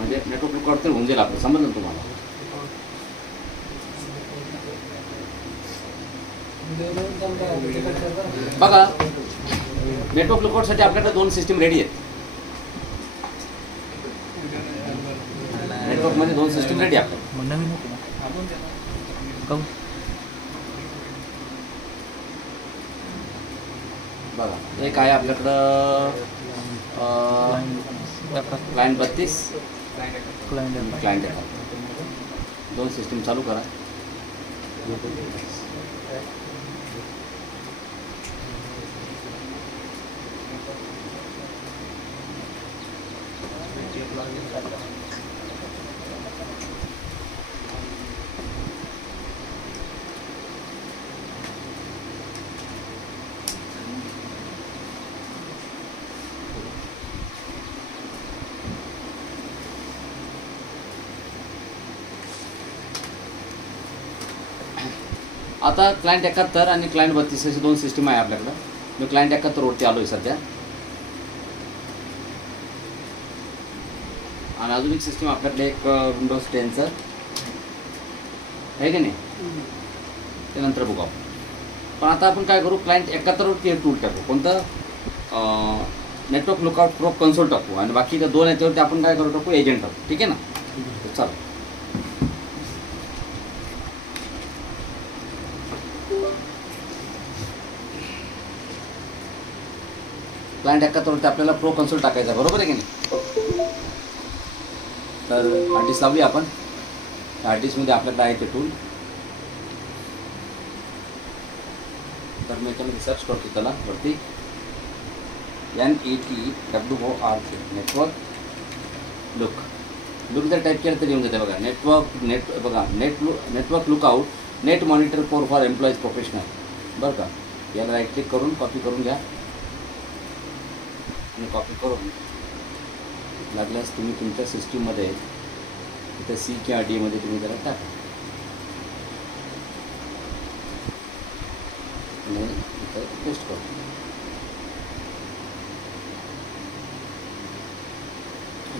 म्हणजे network lookout तर होऊन जाईल आपलं, समजलं ना तुम्हाला. बघा नेटवर्क लुकआउटसाठी आपल्याकडे 2 सिस्टीम रेडी आहेत. नेटवर्कमध्ये 2 सिस्टीम रेडी आपल्याला. बघा एक आहे आपल्याकडं क्लायंट 32 क्लायंट 2 सिस्टीम चालू करा. आता क्लायंट 71 आणि क्लायंट 32 अशी 2 सिस्टीम आहे आपल्याकडं. मी क्लायंट 71 वरती आलो आहे सध्या. आणि अजून एक सिस्टीम आपल्याकडे एक विंडोज 10चं आहे की नाही, ते नंतर बघू आपण. पण आता आपण काय करू, क्लायंट 71 वरती हे टूल टाकू. कोणतं, नेटवर्क लुकआउट प्रो कन्सोल टाकू. आणि बाकी त्या 2 याच्यावरती आपण काय करू टाकू, एजंट टाकू. ठीक आहे ना. चला क्लायंट 71 वरती आपल्याला प्रो कन्सोल टाकायचा, बरोबर आहे की नाही. तर हार्ड डिस्क लावली आपण. हार्ड डिस्कमध्ये आपल्याकडे आहे ते टूल. तर मी त्यामध्ये सर्च करतो त्याला वरती NETWORK नेटवर्क लुक जर टाईप केलं तरी येऊन जाते. बघा network lookout net monitor for employees professional. बरं का, याला राईट क्लिक करून कॉपी करून घ्या. आणि कॉपी करून लागल्यास तुम्ही तुमच्या सिस्टीममध्ये इथं C किंवा D मध्ये तुम्ही जरा टाका. आणि इथं पेस्ट करू.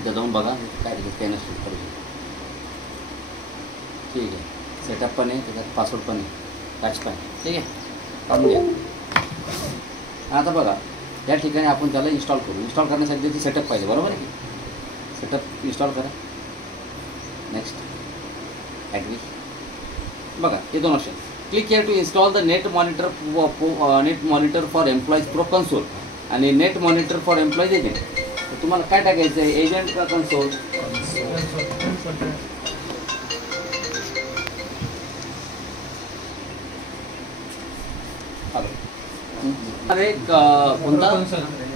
इथं जाऊन बघा काय त्याच्यात काही नसतं करू. ठीक आहे, सेटअप पण आहे त्याच्यात, पासवर्ड पण आहे, टच पण आहे. ठीक आहे, काढून घ्या. आता बघा या ठिकाणी आपण त्याला इन्स्टॉल करू. इन्स्टॉल करण्यासाठी त्याची सेटअप पाहिजे, बरोबर आहे. सेटअप इन्स्टॉल करा. Next agree. बघा हे 2 option. Click here to install the net monitor for employees pro console आणि net monitor for employees agent. तर तुम्हाला काय टाकायचं आहे, एजंट का कन्सोल. अरे कोणता,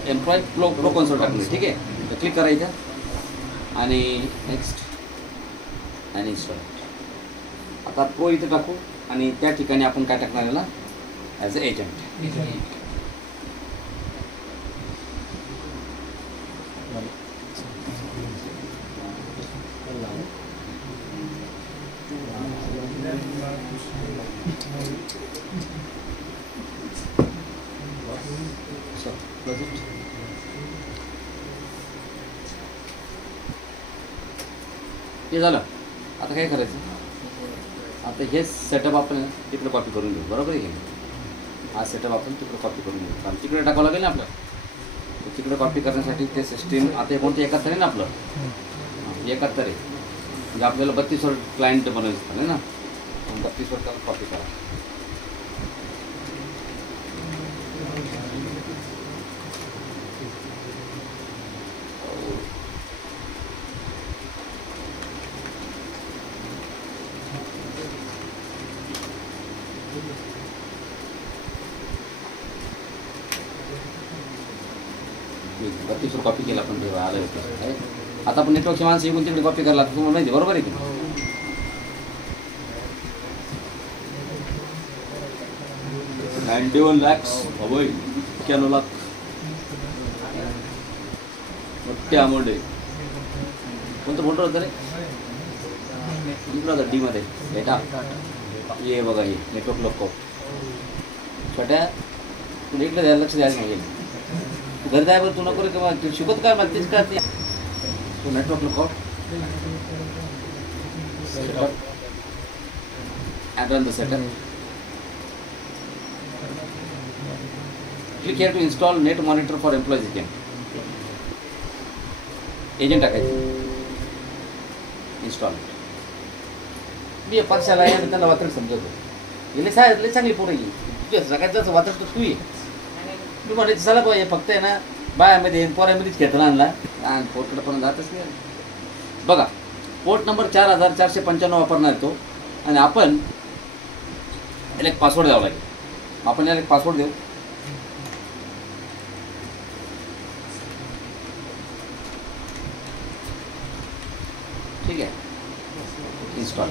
एम्प्लॉय प्रो कन्सोल टाकलं. ठीक आहे, तर क्लिक करायचं आणि नेक्स्ट आणि इन्स्टॉल. आता प्रो इथं टाकू आणि त्या ठिकाणी आपण काय टाकणार याला, ॲज अ एजंट. हे झालं. आता काय करायचं, आता हे सेटअप आपण तिकडे कॉपी करून घेऊ, बरोबर आहे की नाही. हा सेटअप आपण तिकडे कॉपी करून घेऊ, कारण तिकडे टाकावं लागेल ना आपलं. तिकडे कॉपी करण्यासाठी ते सिस्टीम आता हे कोणतं 71 आहे ना आपलं, 71 आहे. म्हणजे आपल्याला 32 वर क्लायंट बनवायचं आहे ना, 32 वर कॉपी करा. बत्तीस कॉपी केला आपण तेव्हा आलं होतं. आता आपण नेटवर्कची माणसं येऊन तिकडे कॉपी करायला तुम्हाला माहिती, बरोबर आहे की 91 lakhs अवय 91 लाख मोठे अमाऊंट आहे. कोणतं फोटो होतं रे इकडं होतं डी मध्ये डेटा. ये बघा हे नेटवर्क लॉकआउट छोट्या तुला इकडे द्यायला लक्ष द्यायला नाही. घर जायवर तू नको रे किंवा शिकत काय मला तेच काय ते network lockout setup and run the setup. Click here to install net monitor for employees agent. Agent टाकायचं install. मी पक्षाला आहे आणि त्यांना वात्रट समजवतो. गेले लय चांगली पोरं आहे. तुझ्या सगळ्यात जास्त वात्रट तू आहे. मी म्हणायचं चला पाहिजे फक्त आहे ना बायामध्ये पोरामध्येच खेळताना आणला आणि पोर्टकडे पण जातच नाही. बघा पोर्ट नंबर 4495 वापरणार तो आणि आपण याला एक पासवर्ड द्यावा लागेल. आपण याला एक पासवर्ड देऊ. ठीक आहे इन्स्टॉल.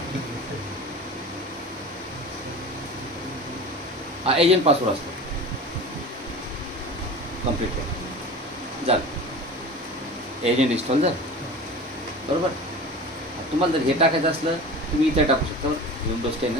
हा एजंट पासवर्ड असतो. कंप्लीट कर झालं. एजंट इन्स्टॉल झालं बरोबर. तुम्हाला जर हे टाकायचं असलं तुम्ही इथे टाकू शकता. विंडोज 10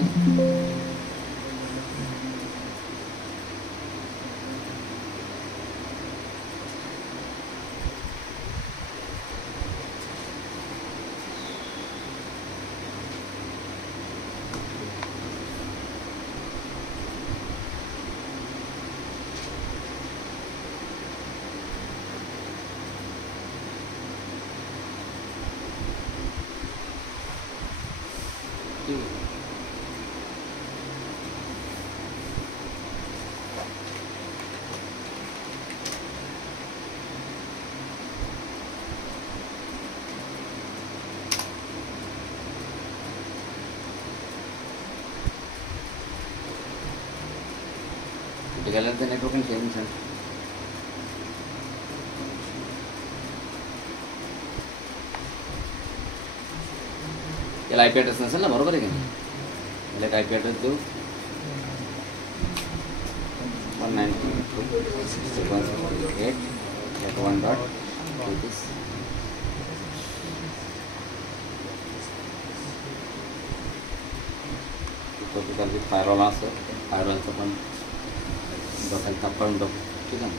गेल्यानंतर नेटवर्क आणि शेअरिंग सेंटर. याला IP ॲड्रेस नसेल ना बरोबर आहे की नाही. याला एक IP ॲड्रेस देऊ 192.168.1.36. फायरवॉल असं फायरवॉलचं पण डोक्याला तापवून बघ. ठीक आहे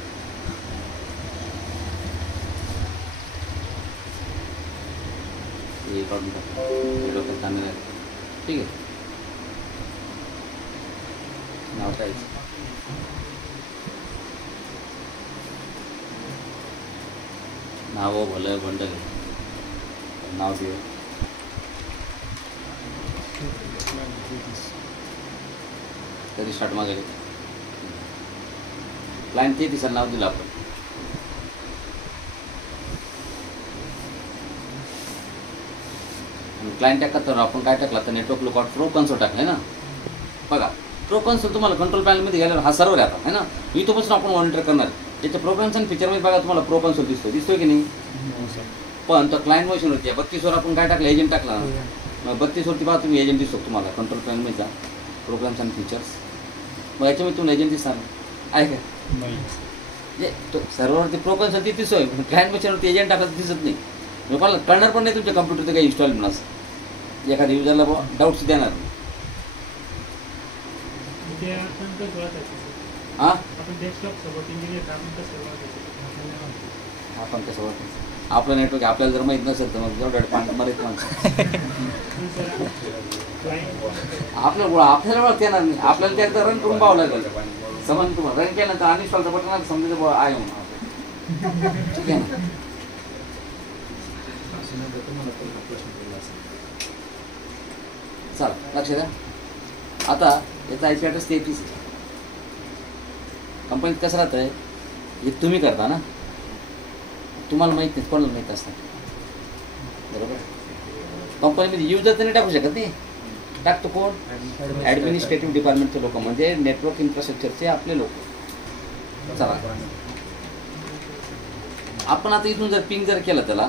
हे काढून टाक. डोक्याला तांदूळ आहे. ठीक आहे नाव टाकायचं. नाव भलं बंडल नाव देऊ. तरी स्टार्ट मागे क्लायंट ते तिसरं नाव दिलं आपण. क्लायंट टाकला तर आपण काय टाकला तर नेटवर्क लुकआउट प्रो कन्सोल टाकलं ना. बघा प्रो कन्सोल तुम्हाला कंट्रोल पॅनलमध्ये गेल्यावर हा सर्वर आहे आता आहे ना. इथपासून आपण मॉनिटर करणार. त्याच्या प्रोग्राम्स आणि फीचरमध्ये बघा तुम्हाला प्रो कन्सोल दिसतोय की नाही. पण तो क्लायंट मशीनवरती 32 वर आपण काय टाकलं एजंट टाकला. 32 वरती बघा तुम्ही एजंट दिसतो तुम्हाला कंट्रोल पॅनलमध्ये जा प्रोग्राम्स आणि फीचर्स. मग याच्यामध्ये तुम्हाला एजंट दिसणार आहे का. म्हणजे तो सर्व्हरवरती प्रो कन्सोल दिसतोय क्लायंट मशीनवरती एजंट टाकलं दिसत नाही. मग मला कळणार पण नाही तुमच्या कम्प्युटरचं काही इन्स्टॉल म्हणून असं. एखाद्या युजरला डाऊट्स देणार. हां आपण कसं वाटतं आपलं नेटवर्क आपल्याला जर माहीत नसेल तर मग जेवढं पाणी मरेत माणसं आपल्याला ओळख येणार नाही. आपल्याला ते रन करून पाहावं लागेल. समज तुम्हाला रन केल्यानंतर अनइन्स्टॉलचं बटन समजायचं आहे म्हणून. ठीक आहे ना. चला लक्ष द्या. आता याचा IP ॲड्रेस 33 आहे. कंपनीत कसं राहतं आहे हे तुम्ही करता ना. तुम्हाला माहीत नाही कोणाला माहीत असतं बरोबर. कंपनीमध्ये युजर तर नाही टाकू शकत नाही. टाकतो कोण ॲडमिनिस्ट्रेटिव्ह डिपार्टमेंटचे लोक म्हणजे नेटवर्क इन्फ्रास्ट्रक्चरचे आपले लोक. चला आपण आता इथून जर पिंग जर केलं त्याला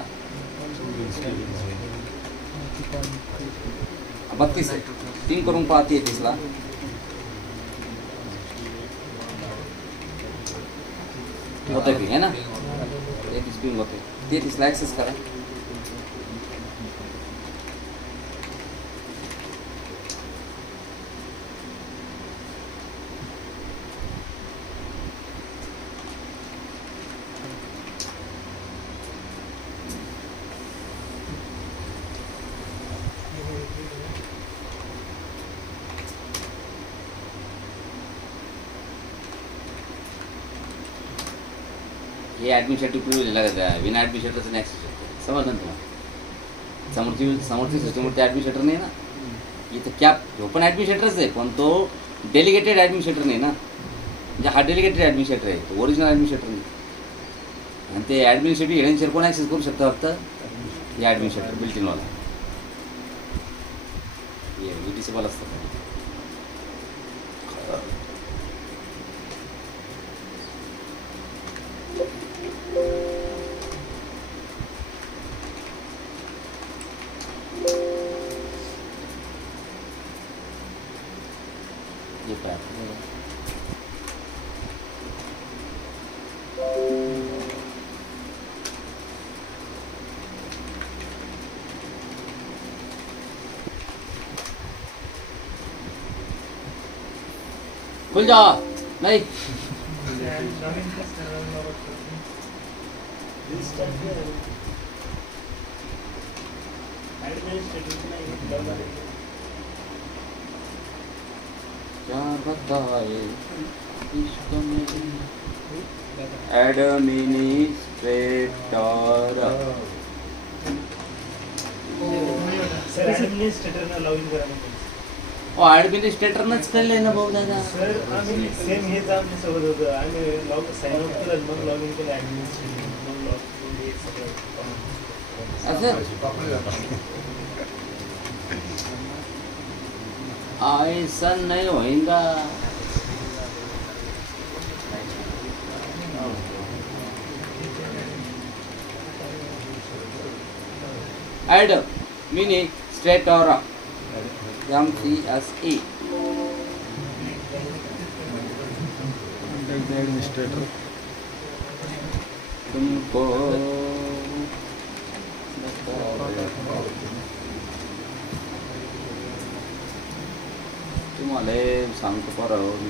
32 आहे. पिंग करून पाहते 33ला. होतं पिंग आहे ना 33 पिंग होते. 33ला ॲक्सेस करा. हे ॲडमिनिस्ट्रेटिव्ह प्रिव्हिलेज लागत विना ॲडमिनिस्ट्रेटरचं नाही ॲक्सेस शकतो. समजलं ना तुम्हाला? समोरची सिस्टमवर ते ॲडमिनिस्ट्रेटर नाही ना. इथं कॅप जो पण ॲडमिनिस्ट्रेटरच आहे, पण तो डेलिगेटेड ॲडमिनिस्ट्रेटर नाही ना. म्हणजे हा डेलिगेटेड ॲडमिनिस्ट्रेटर आहे, तो ओरिजिनल ॲडमिनिस्ट्रेटर नाही. आणि ते ॲडमिनिस्ट्रेटिव्ह हेडेन्शियल कोण ॲक्सेस करू शकतं? फक्त हे ॲडमिनिस्ट्रेटर बिल्टिनवाला हे डिसेबल असतं. ये पाय खुल जा नहीं क्या बताए इश्क में एडमिनिस्ट्रेटर. सर ॲडमिनिस्ट्रेटरना लॉगिन करा म्हणजे. ॲडमिनिस्ट्रेटरनंच केलंय ना भाऊ दादा. सर आम्ही सेम हेच आमच्या सोबत होतं. आम्ही साइन आउट केलं मग लॉग इन केलं ॲडमिनिस्ट्रेटर मग लॉग सगळं असं ऐसा नहीं होएगा. एडमिनिस्ट्रेटर MCSE एडमिनिस्ट्रेटर तुमको तुम्हाला सांगतो परत.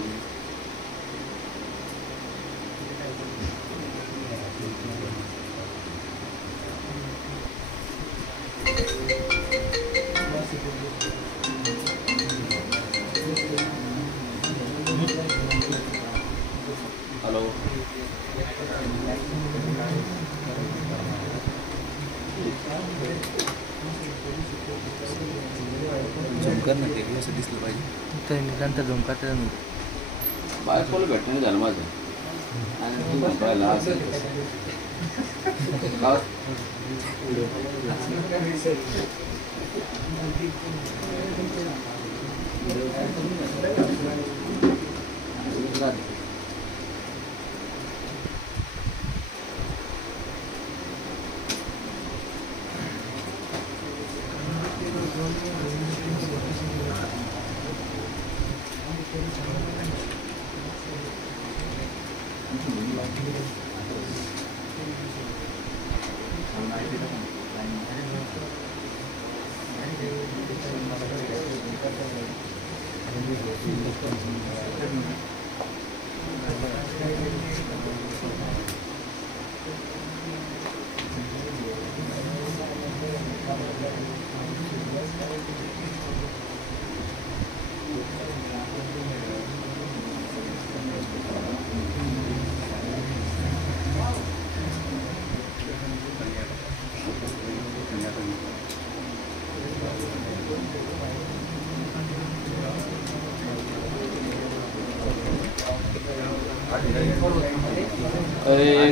हॅलो झुमकर ना ते असं दिसलं पाहिजे. नंतर झुमकर बायकोला भेटणं नाही झालं माझं आणि तू झुंकायला असं का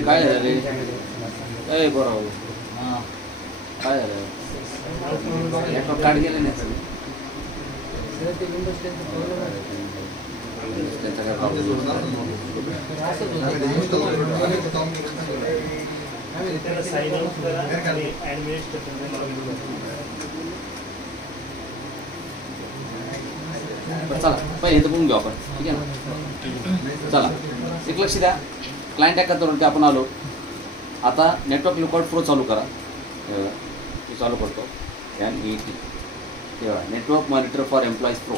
काय झालं रे? बरोबर हां काय झालं? नेटवर्क कार्ड गेलं नाही सर. त्याचा काय प्रॉब्लेम त्याला साइन आउट करा आणि ॲडमिनिस्ट्रेटरने लॉग इन करा. चला पहिले इथं बघून घेऊ आपण. ठीक आहे ना. चला एक लक्ष द्या. क्लायंट ॲक्ट करतो आपण आलो. आता नेटवर्क लुकआउट प्रो चालू करा. ते चालू करतो NET तेव्हा network monitor for employees pro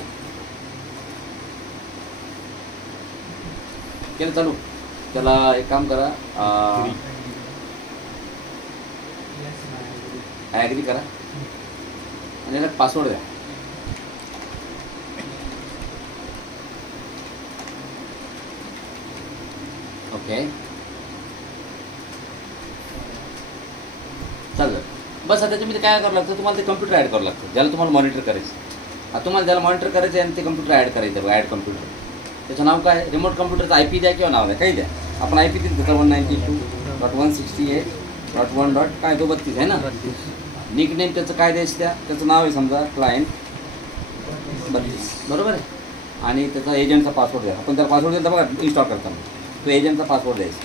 केलं चालू. त्याला एक काम करा ॲग्री करा आणि याला पासवर्ड द्या. ओके झालं. बस आता त्याच्यामध्ये काय करावं लागतं, तुम्हाला ते कम्प्युटर ॲड करावं लागतं, ज्याला तुम्हाला मॉनिटर करायचं. आता तुम्हाला ज्याला मॉनिटर करायचं आहे आणि ते कम्प्युटर ॲड करायचं, ॲड कम्प्युटर. त्याचं नाव काय, रिमोट कम्प्युटरचा IP द्या किंवा नाव द्या, काही द्या. आपण IP दिलं त्याचा 192.168.1. काय तो 32 आहे ना. निक नेम त्याचं काय द्यायचं, त्याचं नाव आहे समजा क्लायंट 32, बरोबर आहे. आणि त्याचा एजंटचा पासवर्ड द्या. आपण त्याला पासवर्ड दिला बघा इन्स्टॉल करताना, तो एजंटचा पासवर्ड द्यायचा.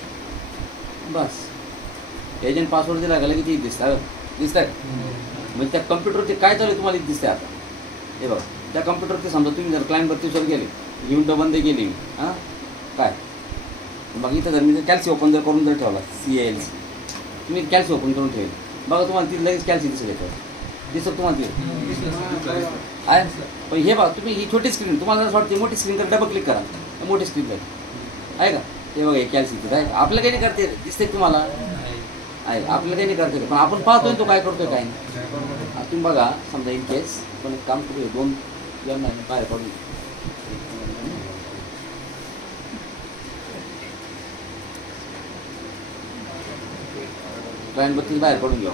बस एजंट पासवर्ड दिला गेला की ते दिसतं का. म्हणजे त्या कम्प्युटरवरती काय चालू आहे तुम्हाला दिसते आता. हे बघा त्या कम्प्युटरवरती समजा तुम्ही जर क्लायंट 32वर गेले, ही विंडो बंद केली, हां काय मग इथं जर मी कॅल्सी ओपन जर करून जर ठेवला, CALC तुम्ही कॅल्सी ओपन करून ठेवली, बघा तुम्हाला ती लगेच कॅल्सी दिसेल याच्यावर, दिसत तुम्हाला ती आहे. पण हे बघा तुम्ही ही छोटी स्क्रीन, तुम्हाला जर वाटते मोठी स्क्रीन तर डबल क्लिक करा, मोठी स्क्रीन आहे का. हे बघा हे कॅल्सी तिथं आहे. आपलं काही नाही करते, दिसते तुम्हाला आहे, आपल्याला काही नाही करते, पण आपण पाहतोय तो काय करतोय काय नाही. तुम्ही बघा समजा इन केस पण एक काम करूया, 2 बाहेर पडून क्लायंट 32 बाहेर पडून घेऊ.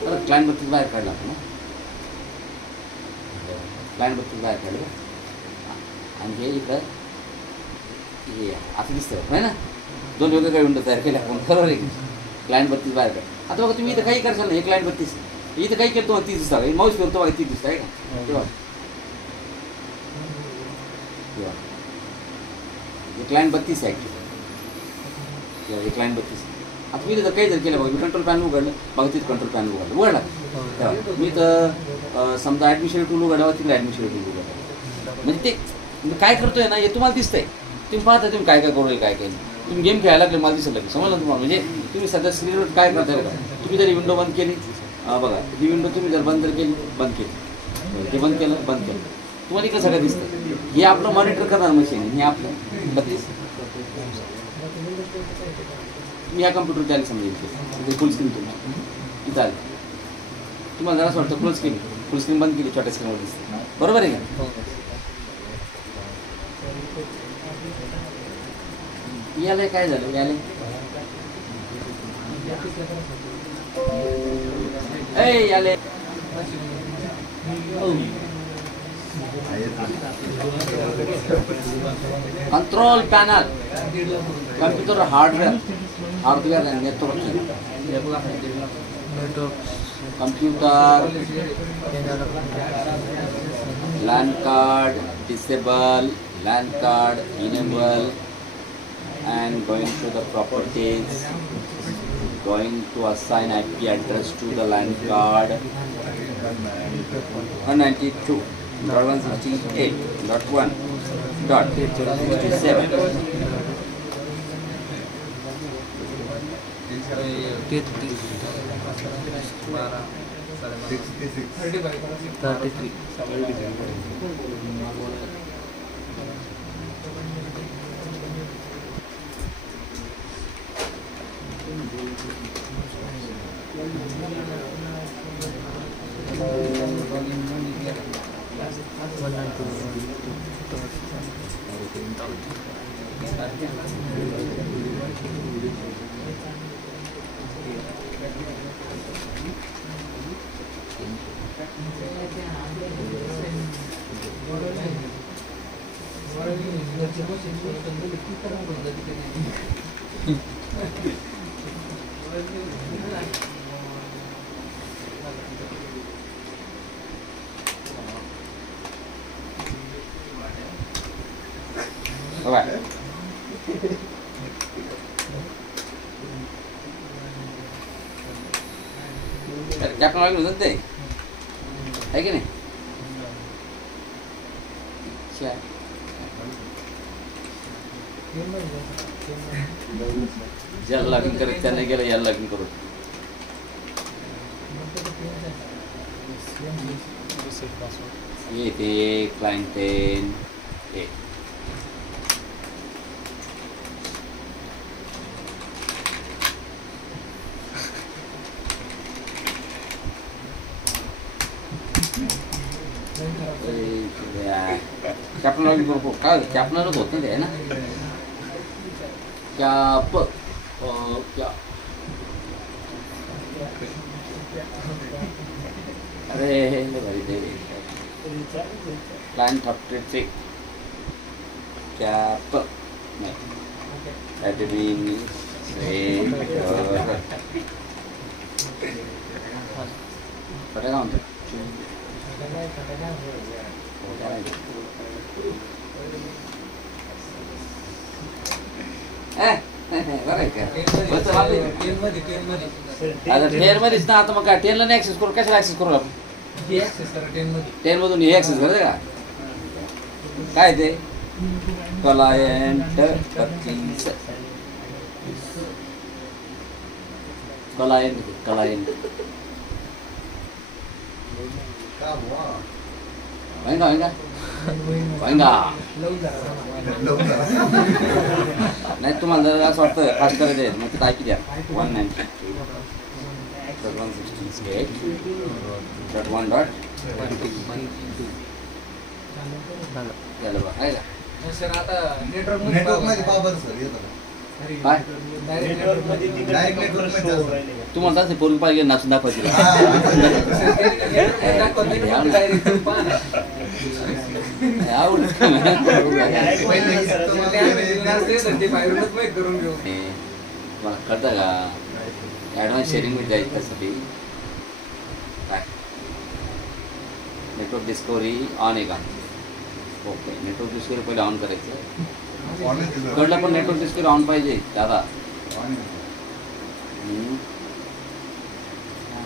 तर क्लायंट 32 बाहेर काढला आपण, क्लायंट 32 बाहेर काढलं आणि हे इथं हे असं दिसतं आहे ना, 2 वेगवेगळ्या विंडो तयार केल्या आपण, बरोबर आहे की. क्लायंट 32 बाहेर काढ. आता बघा तुम्ही इथं काही करशाल ना, हे क्लायंट 32 इथं काही केलं तुम्हाला 30 दिसतं, माऊस फिरतो बघा 30 दिसतं आहे का. तेव्हा हे क्लायंट 32 आहे ॲक्च्युली, हे क्लायंट 32. आता मी जर काही जर केलं बघा, मी कंट्रोल पॅनल उघडलं बघा, तिथं कंट्रोल पॅनल उघडला तेव्हा मी तर समजा ॲडमिशन टूल उघडावं, तिकडे ॲडमिशन टूल उघडलं. म्हणजे ते मी काय करतोय ना हे तुम्हाला दिसतंय, तुम्ही पाहता तुम्ही काय काय करू काय काय. तुम्ही गेम खेळायला लागले मला दिसलं लागले, समजलं तुम्हाला. म्हणजे तुम्ही सध्या स्क्रीनवर काय करताय बघा. तुम्ही जरी विंडो बंद केली, बघा ही विंडो तुम्ही जर बंद केली, बंद केली, हे बंद केलं, तुम्हाला इकडे सगळं दिसतं. हे आपलं मॉनिटर करणार मशीन, हे आपलं 32. तुम्ही ह्या कम्प्युटरच्या आली समजा इथे फुल स्क्रीन तुम्ही इथं आली, तुम्हाला जरासं वाटतं फुल स्क्रीन बंद केली, छोट्या स्क्रीनवर दिसते, बरोबर आहे का. याला काय झालं, याला याले control panel computer hardware end networking computer LAN card disable, LAN card enable, and going to the properties, going to assign IP address to the LAN card 192.168.1.67. Alright. Chắc nói luôn đi. Thấy cái này. Check. ज्याला login करत त्याने गेलं याला login करू. येते client 10 हे captain login करू काय कॅप्टनच होत नाही आहे ना क्या अरे लय भारी ते क्लायंट ऑप्टेटचे कॅप नाही टायटनिंग काय म्हणतो बरं आहे का आता टेनमध्येच ना आता मग काय टेनला नाही ॲक्सेस करू कशाला ॲक्सेस करू आपण टेनमधून हे ॲक्सेस करते का काय ते क्लायंट 35 क्लायंट वांगा नाही तुम्हाला जर असं वाटतं फास्ट करायचं आहे मग तिथं ऐकू द्या 190 सर आता नेटवर्क बाबर सर काय तुम्हाला तसं पोरगी पाहिजे नाचून दाखवायची तुम्हाला कळतं का ॲडव्हान्स शेअरिंगमध्ये जायचं त्यासाठी काय नेटवर्क डिस्कवरी ऑन आहे का ओके नेटवर्क डिस्कवरी पहिले ऑन करायचं कळलं पण नेटवर्क डिस्कवरी ऑन पाहिजे दादा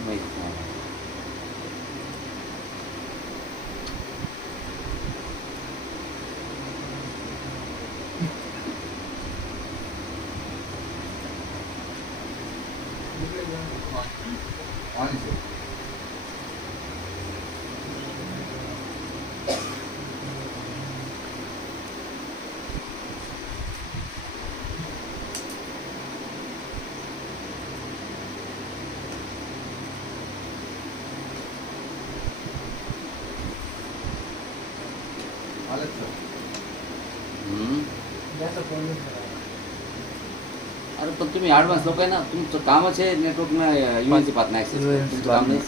माहिती अरे पण तुम्ही ॲडव्हान्स लोक आहे ना तुमचं कामच आहे नेटवर्कनं युएनसी पाहत नाही ॲक्सेस तुमचं काम नाही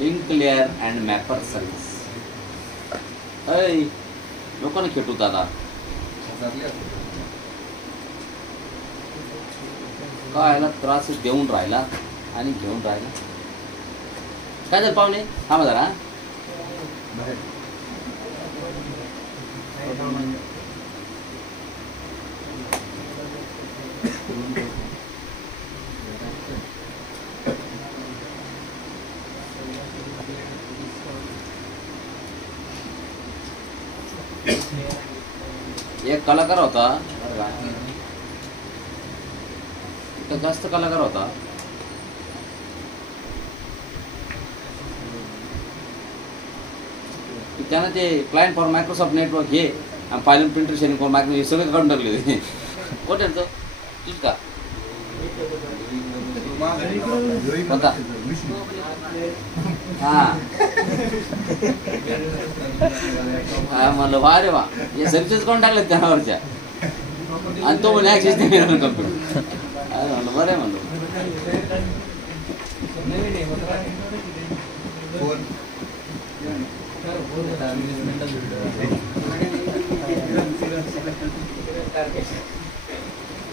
लिंक लेअर अँड मॅपर सर्व्हिस अय लोकांना खेटू दादा काय याला त्रास देऊन राहिला आणि घेऊन राहिला काय झालं पाहुणे थांबा जरा एक कलाकार होता जास्त कलाकार होता त्यानं ते क्लायंट फॉर मायक्रोसॉफ्ट नेटवर्क हे pilot printer sharing for micro हे सगळे काढून टाकले होते कोण त्यांचं ठीक का कोणता हा म्हणलं वा रे वा हे सर्विसेस कोण टाकले त्यावरच्या आणि तो म्हणे ॲक्सेस नाही मिळाला कम्प्युटर म्हणलं बरं आहे म्हणलं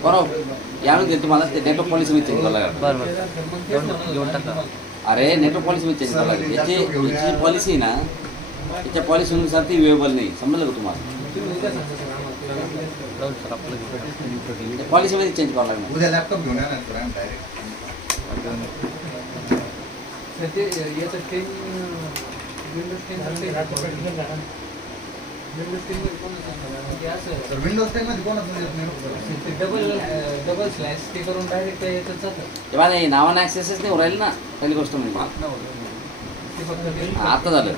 बरोबर यावेळी तुम्हाला ते नेटवर्क पॉलिसीमध्ये चेंज करावं लागेल अरे नेटवर्क पॉलिसीमध्ये चेंज करावं लागेल याची पॉलिसी ना त्याच्या पॉलिसीनुसार ती वेळेबल नाही समजलं का तुम्हाला पॉलिसीमध्ये चेंज करावं लागणार उद्या लॅपटॉप घेऊन विंडोज 10 मध्ये डबल स्लॅश ते करून डायरेक्ट याच्यात जातं तेव्हा नाही नावानं ॲक्सेसच नाही राहील ना पहिली गोष्ट म्हणजे आता झालं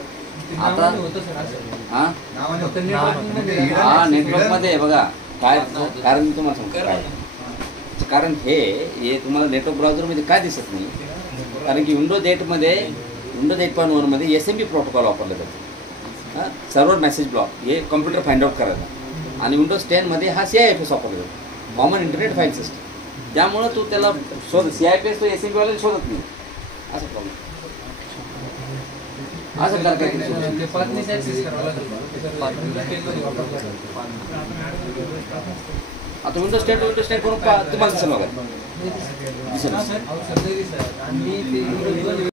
आता होतं सर असं हां नावाने फक्त होतं. नेटवर्कमध्ये म्हणजे हा hidden- नेटवर्कमध्ये आहे बघा काय कारण मी तुम्हाला सांगतो कर काय ना. कारण हे तुम्हाला नेटवर्क ब्राउझरमध्ये काय दिसत नाही कारण की विंडोज 8मध्ये विंडोज 8.1मध्ये SMB प्रोटोकॉल वापरला जातो हां सर्व्हर मेसेज ब्लॉक हे कम्प्युटर फाइंड आउट करायला आणि विंडोज 10मध्ये हा CIFS वापरला जातो कॉमन इंटरनेट फाईल सिस्टम त्यामुळं तू त्याला CIFS तो SMB वाल्याला शोधत नाही असं प्रॉब्लेम असं जर काय ते पाथनेच ऍक्सेस करावं लागेल तर Windows 10 मध्ये वापरलं जातं. आता विंडोज 10 करून तुम्हाला दिसेल बघा दिसेल अहो, सर, तरी सर, आणि ते Windows 2